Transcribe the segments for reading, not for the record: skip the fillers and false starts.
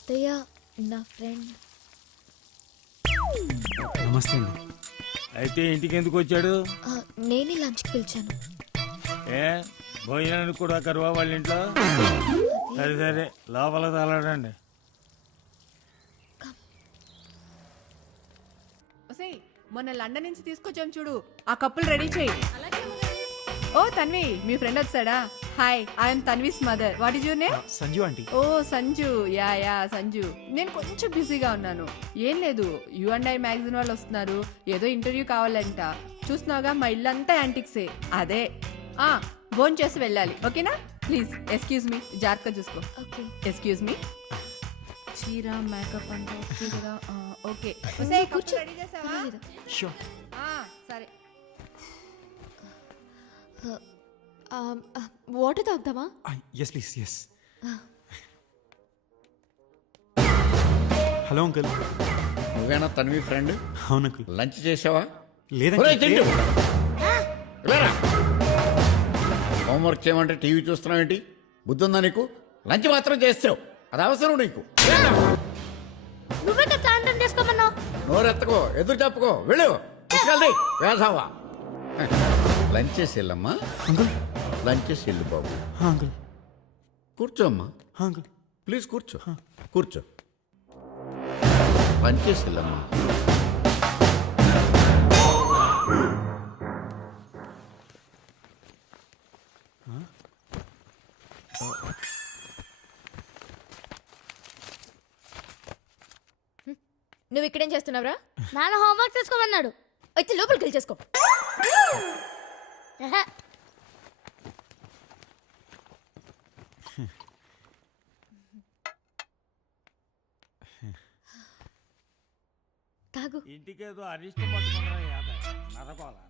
తాతయ్య నా ఫ్రెండ్. నమస్తే అండి. అయితే ఇంటికి ఎందుకు వచ్చాడు? నేనే లంచ్కి పిలిచాను. ఏ భోజనానికి కూడా కరువా వాళ్ళ ఇంట్లో? సరే సరే లోపల తలాడండి. మొన్న లండన్ నుంచి తీసుకొచ్చాం చూడు, ఆ కప్పులు రెడీ చేయి. ఓ తన్వి, మీ ఫ్రెండ్ వచ్చాడా? Hi, I'm Tanvi's mother. What is your name? Sanju aunty. ఓ సంజు, యా సంజు. నేను కొంచెం బిజీగా ఉన్నాను. ఏం లేదు, U&I మ్యాగజైన్ వాళ్ళు వస్తున్నారు, ఏదో ఇంటర్వ్యూ కావాలంట. చూస్తున్నావుగా మా ఇల్లంతా యాంటిక్సే. అదే ఫోన్ చేసి వెళ్ళాలి, ఓకేనా? ప్లీజ్ ఎక్స్క్యూజ్ మీ, జాగ్రత్తగా చూసుకో. ఓకే. Excuse me. చీర మేకప్ అంటే ఓకే కదా? ఓకే. కూర్చో. రెడీ చేసావా? షూర్. సరే. వాటర్ తాగుతావా? Yes please. Yes. Hello uncle. నువ్వేనా తన్వి ఫ్రెండ్? అవును అంకుల్. లంచ్ చేసావా? లేదండి. హోంవర్క్ చేయమంటే టీవీ చూస్తున్నావు ఏంటి? బుద్ధి ఉందా నీకు? లంచ్ మాత్రం చేస్తావు, అది అవసరం నీకు. నువ్వే సాయంత్రం చేసుకోమన్నావు. నోరెత్తకో, ఎదురు చెప్పుకో, వెళ్ళు. వేసావా? లంచ్ చేసి వెళ్ళమ్మా. అంకుల్. లంచ్ చేసి వెళ్ళు బాబు. అంకుల్. కూర్చో అమ్మా. అంకుల్ ప్లీజ్ కూర్చో. కూర్చో. లంచ్ చేసి వెళ్ళమ్మా. నువ్వు ఇక్కడేం చేస్తున్నావురా? నాన్న హోంవర్క్ చేసుకోమన్నాడు. అయితే లోపలికి వెళ్ళి చేసుకో. తాగు. ఇంటికేదో అరిష్టం పట్టుకున్నా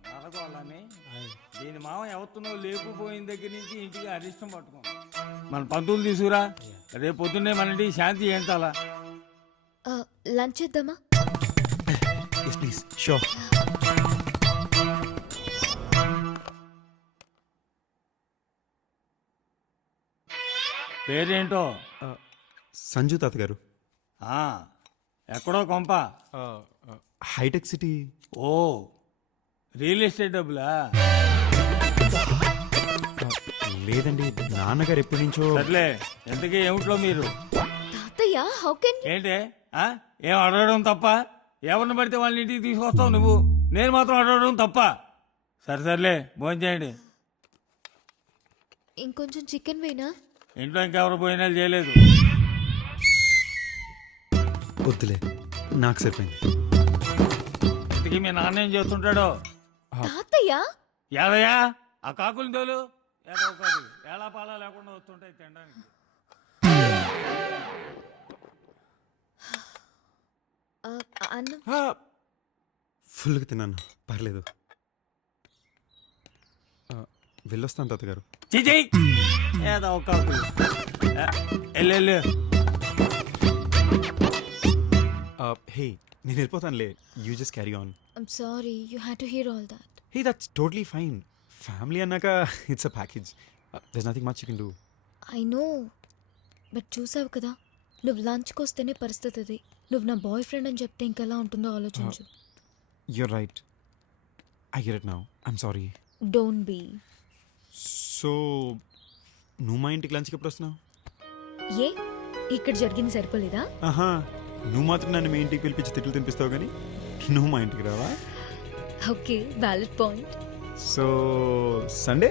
నరకోవాలని దీని మామ ఎవరినో లేకపోయిన దగ్గర నుంచి ఇంటికి అరిష్టం పట్టుకున్నాం. మన పంతులు తీసుకురా, రేపు పొద్దున్నే మన ఇంటికి శాంతి ఏంటాలా. లంచ్ చేద్దామా? Yes please. షూర్. పేరేంటో? సంజు తాతగారు. ఎక్కడో కొంప? Hitech City. Oh, real estate డబ్బులా? లేదండి, నాన్నగారు ఎప్పటి నుంచో. సర్లే, ఎంతకీ ఏమిట్లో మీరు? తాతయ్య హౌ కెన్. ఏంటి ఏం అడగడం తప్ప? ఎవరిని పడితే వాళ్ళ ఇంటికి తీసుకొస్తావు నువ్వు, నేను మాత్రం అడగడం తప్ప? సర్లే భోజనం చేయండి. ఇంకొంచెం చికెన్ వేనా? ఇంట్లో ఇంకెవరు భోజనాలు చేయలేదు. వద్దులే, నాకు సరిపోయింది. ఇంతకీ మీ నాన్న ఏం చేస్తుంటాడో? తాతయ్య యాదయ్యా, ఆ కాకులు తోలు. ఎలా పాలా లేకుండా వస్తుంటాయి తినడానికి. అన్నం ఫుల్గా తిన్నాను, పర్లేదు. వెళ్ళొస్తాను తాతగారు. చిజయ్ ఏదో కాకులు. వెళ్ళు. హే, నేను వెళ్ళిపోతానులే. You just carry on. I'm sorry you had to hear all that. Hey, that's totally fine. Family అన్నాక it's a package. There's nothing much you can do. I know, but చూసావు కదా, నువ్వు లంచ్కి వస్తేనే పరిస్థితి అది. నువ్వు నా బాయ్ ఫ్రెండ్ అని చెప్తే ఇంకెలా ఉంటుందో ఆలోచించు. You're right, I get it now. I'm sorry. Don't be. So నువ్వు మా ఇంటికి లంచ్కి ఎప్పుడు వస్తున్నావు? ఏ ఇక్కడ జరిగింది సరిపోలేదా? ఆహా, నువ్వు మాత్రం నన్ను మీ ఇంటికి పిలిపించి తిట్లు తినిపిస్తావు కానీ నువ్వు మా ఇంటికి రావా? Okay, valid point. So Sunday